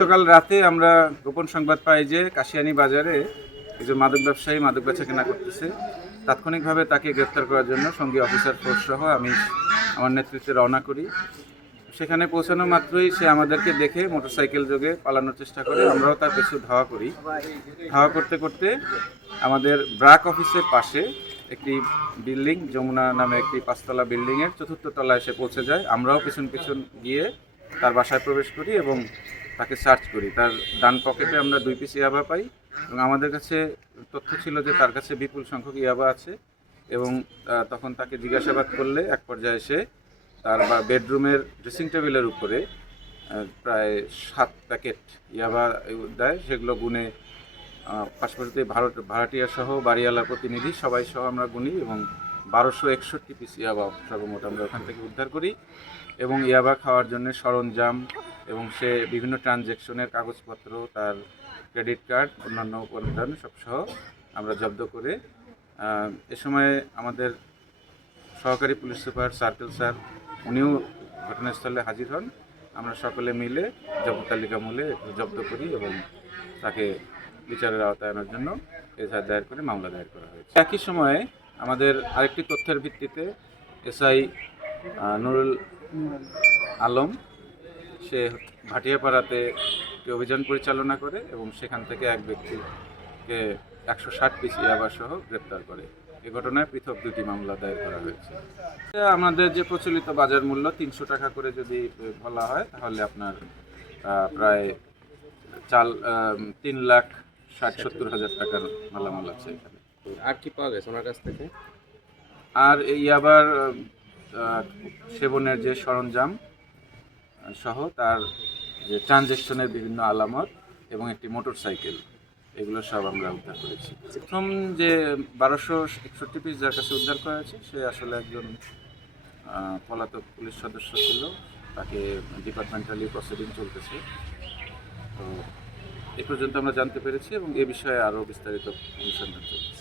গতকাল রাতে আমরা গোপন সংবাদ পাই যে কাশিয়ানী বাজারে একজন মাদক ব্যবসায়ী মাদক বেচাকেনা করতেছে। তাৎক্ষণিকভাবে তাকে গ্রেপ্তার করার জন্য সঙ্গী অফিসার ফোর্স সহ আমি আমার নেতৃত্বে রওনা করি। সেখানে পৌঁছানো মাত্রই সে আমাদেরকে দেখে মোটরসাইকেল যোগে পালানোর চেষ্টা করে। আমরাও তার পিছু ধাওয়া করি। ধাওয়া করতে করতে আমাদের ব্রাক অফিসের পাশে একটি বিল্ডিং, যমুনা নামে একটি 5তলা বিল্ডিংয়ের 4র্থ তলায় এসে পৌঁছে যায়। আমরাও পিছন পিছন গিয়ে তার বাসায় প্রবেশ করি এবং তাকে সার্চ করি। তার ডান পকেটে আমরা 2 পিস ইয়াবা পাই এবং আমাদের কাছে তথ্য ছিল যে তার কাছে বিপুল সংখ্যক ইয়াবা আছে এবং তখন তাকে জিজ্ঞাসাবাদ করলে এক পর্যায়ে এসে তার বেডরুমের ড্রেসিং টেবিলের উপরে প্রায় 7 প্যাকেট ইয়াবা দেয়। সেগুলো গুনে পাশাপাশি ভাড়াটিয়া সহ বাড়িওয়ালার প্রতিনিধি সবাই সহ আমরা গুনি এবং 1261 পিস ইয়াবা সর্বমোট আমরা ওখান থেকে উদ্ধার করি এবং ইয়াবা খাওয়ার জন্য সরঞ্জাম এবং সে বিভিন্ন ট্রানজ্যাকশনের কাগজপত্র, তার ক্রেডিট কার্ড, অন্যান্য উপাদান সব সহ আমরা জব্দ করে এ সময় আমাদের সহকারী পুলিশ সুপার সার্কেল স্যার উনিও ঘটনাস্থলে হাজির হন। আমরা সকলে মিলে জব্দ তালিকা মূলে জব্দ করি এবং তাকে বিচারের আওতায় আনার জন্য এজাহার দায়ের করে মামলা দায়ের করা হয়েছে। একই সময়ে আমাদের আরেকটি তথ্যের ভিত্তিতে এসআই নুরুল আলম সে ভাটিয়াপাড়াতে একটি অভিযান পরিচালনা করে এবং সেখান থেকে এক ব্যক্তিকে 160 পিস ইয়াবা সহ গ্রেপ্তার করে। এ ঘটনায় পৃথক 2টি মামলা দায়ের করা হয়েছে। আমাদের যে প্রচলিত বাজার মূল্য 300 টাকা করে যদি বলা হয় তাহলে আপনার প্রায় 3,60,70,000 টাকার মালামাল আছে এখানে। আর কি পাওয়া গেছে ওনার কাছ থেকে? আর এই আবার সেবনের যে সরঞ্জাম সহ তার যে ট্রানজ্যাকশনের বিভিন্ন আলামত এবং একটি মোটরসাইকেল, এগুলো সব আমরা উদ্ধার করেছি। প্রথম যে 1261 পিস যার কাছে উদ্ধার করা হয়েছে সে আসলে একজন পলাতক পুলিশ সদস্য ছিল। তাকে ডিপার্টমেন্টালি প্রসিডিং চলতেছে। তো এ পর্যন্ত আমরা জানতে পেরেছি এবং এ বিষয়ে আরও বিস্তারিত অনুসন্ধান চলছে।